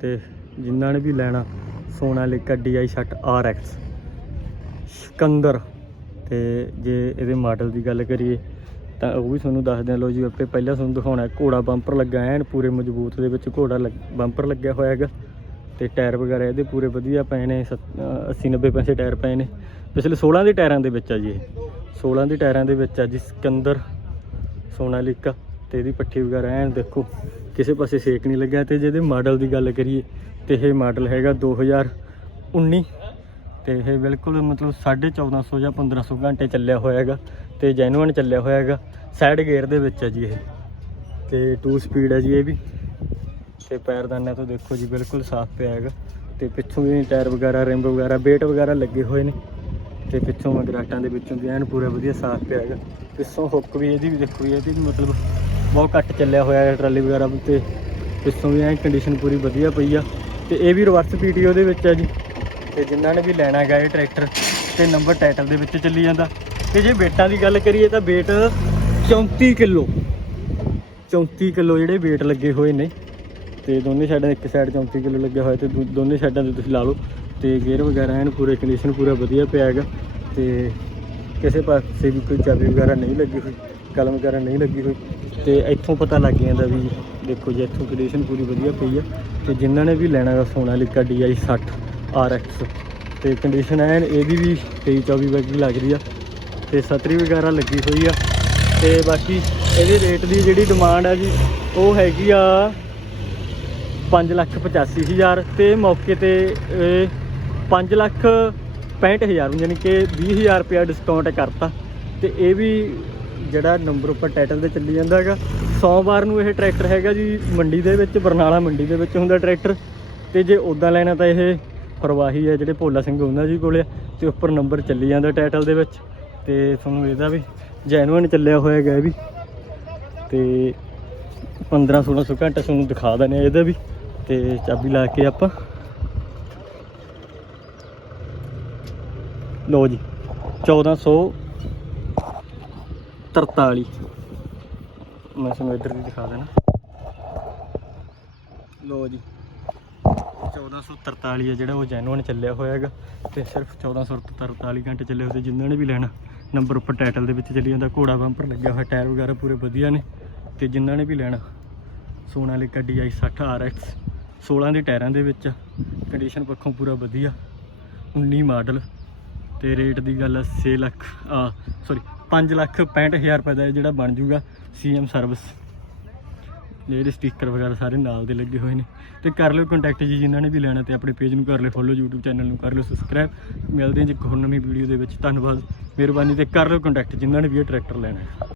ਤੇ ਜਿਨ੍ਹਾਂ ਨੇ ਵੀ ਲੈਣਾ ਸੋਨਾਲੀਕਾ DI 60 RX ਸਿਕੰਦਰ। ਤੇ ਜੇ ਇਹਦੇ ਮਾਡਲ ਦੀ ਗੱਲ ਕਰੀਏ, ਤਾਂ ਉਹ ਵੀ ਤੁਹਾਨੂੰ ਦੱਸਦੇ ਆ ਲੋ ਜੀ, ਆਪੇ ਪਹਿਲਾਂ ਤੁਹਾਨੂੰ ਦਿਖਾਉਣਾ ਘੋੜਾ ਬੰਪਰ ਲੱਗਾ, ਐਨ ਪੂਰੇ ਮਜ਼ਬੂਤ ਦੇ ਵਿੱਚ ਘੋੜਾ ਬੰਪਰ ਲੱਗਿਆ ਹੋਇਆ ਹੈਗਾ। ਤੇ ਟਾਇਰ ਵਗੈਰਾ ਇਹਦੇ ਪੂਰੇ ਵਧੀਆ ਪਏ ਨੇ 80 90 ਪੈਸੇ ਟਾਇਰ ਪਏ ਨੇ। ਪਿਛਲੇ 16 ਦੇ ਟਾਇਰਾਂ ਦੇ ਵਿੱਚ ਆ ਜੀ ਇਹ। 16 ਦੇ ਟਾਇਰਾਂ ਦੇ ਵਿੱਚ ਆ ਜੀ ਸਿਕੰਦਰ ਸੋਨਾਲੀਕਾ ਤੇ ਇਹਦੀ ਪੱਠੀ ਵਗੈਰਾ, ਐਨ ਦੇਖੋ। ਕਿਸੇ ਪਾਸੇ ਸੇਕ ਨਹੀਂ ਲੱਗਿਆ ਤੇ ਜਿਹਦੇ ਮਾਡਲ ਦੀ ਗੱਲ ਕਰੀਏ ਤੇ ਇਹ ਮਾਡਲ ਹੈਗਾ 2019 ਤੇ ਇਹ ਬਿਲਕੁਲ ਮਤਲਬ 1450 ਜਾਂ 1500 ਘੰਟੇ ਚੱਲਿਆ ਹੋਇਆ ਹੈਗਾ ਤੇ ਜੈਨੂਅਨ ਚੱਲਿਆ ਹੋਇਆ ਹੈਗਾ ਸਾਈਡ ਗੇਅਰ ਦੇ ਵਿੱਚ ਹੈ ਜੀ ਇਹ। ਤੇ 2 ਸਪੀਡ ਹੈ ਜੀ ਇਹ ਵੀ। ਤੇ ਪੈਰਦਾਨਾਂ ਤੋਂ ਦੇਖੋ ਜੀ ਬਿਲਕੁਲ ਸਾਫ਼ ਪਿਆ ਹੈਗਾ। ਤੇ ਪਿੱਛੋਂ ਵੀ ਟਾਇਰ ਵਗੈਰਾ ਰਿੰਬ ਵਗੈਰਾ ਬੇਟ ਵਗੈਰਾ ਲੱਗੇ ਹੋਏ ਨੇ। ਤੇ ਪਿੱਛੋਂ ਮੈਂ ਗਰਾਟਾਂ ਦੇ ਵਿੱਚੋਂ ਵੀ ਐਨ ਪੂਰਾ ਵਧੀਆ ਸਾਫ਼ ਪਿਆ ਹੈਗਾ। ਪਿੱਛੋਂ ਹੁੱਕ ਵੀ ਇਹਦੀ ਵੀ ਦੇਖੋ ਵੀ ਇਹਦੀ ਵੀ ਮਤਲਬ ਬਹੁਤ ਘੱਟ ਚੱਲਿਆ ਹੋਇਆ ਹੈ ਟਰਾਲੀ ਵਗੈਰਾ ਵੀ ਤੇ ਪਿੱਛੋਂ ਵੀ ਐਨ ਕੰਡੀਸ਼ਨ ਪੂਰੀ ਵਧੀਆ ਪਈ ਆ। ਤੇ ਇਹ ਵੀ ਰਿਵਰਸ ਪੀਟੀਓ ਦੇ ਵਿੱਚ ਆ ਜੀ। ਤੇ ਜਿਨ੍ਹਾਂ ਨੇ ਵੀ ਲੈਣਾ ਹੈਗਾ ਇਹ ਟਰੈਕਟਰ ਤੇ ਨੰਬਰ ਟਾਈਟਲ ਦੇ ਵਿੱਚ ਚੱਲੀ ਜਾਂਦਾ। ਤੇ ਜੇ ਵੇਟਾਂ ਦੀ ਗੱਲ ਕਰੀਏ ਤਾਂ ਵੇਟ 34 ਕਿਲੋ 34 ਕਿਲੋ ਜਿਹੜੇ ਵੇਟ ਲੱਗੇ ਹੋਏ ਨੇ। ਤੇ ਦੋਨੇ ਸਾਈਡਾਂ ਇੱਕ ਸਾਈਡ 34 ਕਿਲੋ ਲੱਗਿਆ ਹੋਇਆ ਤੇ ਦੂ- ਦੋਨੇ ਸਾਈਡਾਂ ਤੇ ਤੁਸੀਂ ਲਾ ਲਓ। ਤੇ ਗੇਅਰ ਵਗੈਰਾ ਐਨ ਪੂਰੇ ਕੰਡੀਸ਼ਨ ਪੂਰਾ ਵਧੀਆ ਪਿਆ ਹੈਗਾ ਤੇ ਕਿਸੇ ਪਾਸੇ ਵੀ ਕੋਈ ਚਾਬੀ ਵਗੈਰਾ ਨਹੀਂ ਲੱਗੀ ਹੋਈ, ਕਲਮ ਵਗੈਰਾ ਨਹੀਂ ਲੱਗੀ ਹੋਈ ਤੇ ਇੱਥੋਂ ਪਤਾ ਲੱਗ ਜਾਂਦਾ ਵੀ ਦੇਖੋ ਜੀ, ਇੱਥੋਂ ਕੰਡੀਸ਼ਨ ਪੂਰੀ ਵਧੀਆ ਪਈ ਆ ਤੇ ਜਿਨ੍ਹਾਂ ਨੇ ਵੀ ਲੈਣਾ ਹੈ ਸੋਨਾਲੀਕਾ DI 60 RX ਤੇ ਕੰਡੀਸ਼ਨ ਐਨ ਇਹਦੀ ਵੀ 23 24 ਵੈਗ ਲੱਗ ਰਹੀ ਆ ਤੇ ਸਤਰੀ ਵਗੈਰਾ ਲੱਗੀ ਹੋਈ ਆ ਤੇ ਬਾਕੀ ਇਹਦੇ ਰੇਟ ਦੀ ਜਿਹੜੀ ਡਿਮਾਂਡ ਆ ਜੀ, ਉਹ ਹੈਗੀ ਆ 5 ਲੱਖ 85 ਹਜ਼ਾਰ ਤੇ ਮੌਕੇ ਤੇ 5 ਲੱਖ 65 ਹਜ਼ਾਰ ਯਾਨੀ ਕਿ 20 ਹਜ਼ਾਰ ਰੁਪਇਆ ਡਿਸਕਾਊਂਟ ਕਰਤਾ। ਤੇ ਇਹ ਵੀ ਜਿਹੜਾ ਨੰਬਰ ਉੱਪਰ ਟਾਈਟਲ ਤੇ ਚੱਲੀ ਜਾਂਦਾ ਹੈਗਾ। ਸੋਮਵਾਰ ਨੂੰ ਇਹ ਟਰੈਕਟਰ ਹੈਗਾ ਜੀ, ਮੰਡੀ ਦੇ ਵਿੱਚ, ਬਰਨਾਲਾ ਮੰਡੀ ਦੇ ਵਿੱਚ ਹੁੰਦਾ ਟਰੈਕਟਰ ਤੇ ਜੇ ਉਦਾਂ ਲੈਣਾ ਤਾਂ ਇਹ ਪ੍ਰਵਾਹੀ ਹੈ, ਜਿਹੜੇ ਭੋਲਾ ਸਿੰਘ ਉਹਨਾਂ ਜੀ ਕੋਲੇ। ਆ ਤੇ ਉੱਪਰ ਨੰਬਰ ਚੱਲੀ ਜਾਂਦਾ ਟਾਈਟਲ ਦੇ ਵਿੱਚ। ਤੇ ਤੁਹਾਨੂੰ ਇਹਦਾ ਵੀ ਜੈਨੂਅਨ ਚੱਲਿਆ ਹੋਇਆ ਹੈਗਾ ਇਹ ਵੀ। ਤੇ 15 1600 ਘੰਟਾ ਤੁਹਾਨੂੰ ਦਿਖਾ ਦਨੇ ਇਹਦਾ ਵੀ। ਤੇ ਚਾਬੀ ਲਾ ਕੇ ਆਪਾਂ ਲੋ ਜੀ 1443 ਮੈਂ ਤੁਹਾਨੂੰ ਇੱਧਰ ਵੀ ਦਿਖਾ ਦੇਣਾ। ਲੋ ਜੀ 1443 ਹੈ ਜਿਹੜਾ ਉਹ ਜੈਨੂਅਨ ਚੱਲਿਆ ਹੋਇਆ ਹੈਗਾ। ਤੇ ਸਿਰਫ 1443 ਘੰਟੇ ਚੱਲੇ ਹੋਏ ਤੇ ਨੇ ਵੀ ਲੈਣਾ। ਨੰਬਰ ਉੱਪਰ ਟਾਈਟਲ ਦੇ ਵਿੱਚ ਚੱਲੀ ਜਾਂਦਾ, ਘੋੜਾ ਬੰਪਰ ਲੱਗਿਆ ਹੋਇਆ ਟਾਇਰ ਵਗੈਰਾ ਪੂਰੇ ਵਧੀਆ ਨੇ। ਤੇ ਜਿਨ੍ਹਾਂ ਨੇ ਵੀ ਲੈਣਾ ਸੋਨਾਲੀਕਾ DI 60 RX 16 ਦੇ ਟਾਇਰਾਂ ਦੇ ਵਿੱਚ। ਕੰਡੀਸ਼ਨ ਪੱਖੋਂ ਪੂਰਾ ਵਧੀਆ। 19 ਮਾਡਲ ਤੇ ਰੇਟ ਦੀ ਗੱਲ 6 ਲੱਖ, ਆ ਸੌਰੀ 5 ਲੱਖ 65 ਹਜ਼ਾਰ ਰੁਪਏ ਦਾ ਇਹ ਜਿਹੜਾ ਬਣ ਜੂਗਾ ਸੀਐਮ ਸਰਵਿਸ ਜਿਹੜੇ ਸਟicker ਵਗੈਰਾ ਸਾਰੇ ਨਾਲ ਦੇ ਲੱਗੇ ਹੋਏ ਨੇ। ਤੇ ਕਰ ਲਿਓ ਕੰਟੈਕਟ ਜੀ ਜਿਨ੍ਹਾਂ ਨੇ ਵੀ ਲੈਣਾ ਤੇ ਆਪਣੇ ਪੇਜ ਨੂੰ ਕਰ ਲਿਓ ਫੋਲੋ YouTube ਚੈਨਲ ਨੂੰ ਕਰ ਲਿਓ ਸਬਸਕ੍ਰਾਈਬ ਮਿਲਦੇ ਹਾਂ ਜੀ ਇੱਕ ਹੋਰ ਨਵੀਂ ਵੀਡੀਓ ਦੇ ਵਿੱਚ। ਧੰਨਵਾਦ, ਮਿਹਰਬਾਨੀ ਤੇ ਕਰ ਲਿਓ ਕੰਟੈਕਟ ਜਿਨ੍ਹਾਂ ਨੇ ਵੀ ਇਹ ਟਰੈਕਟਰ ਲੈਣਾ ਹੈ।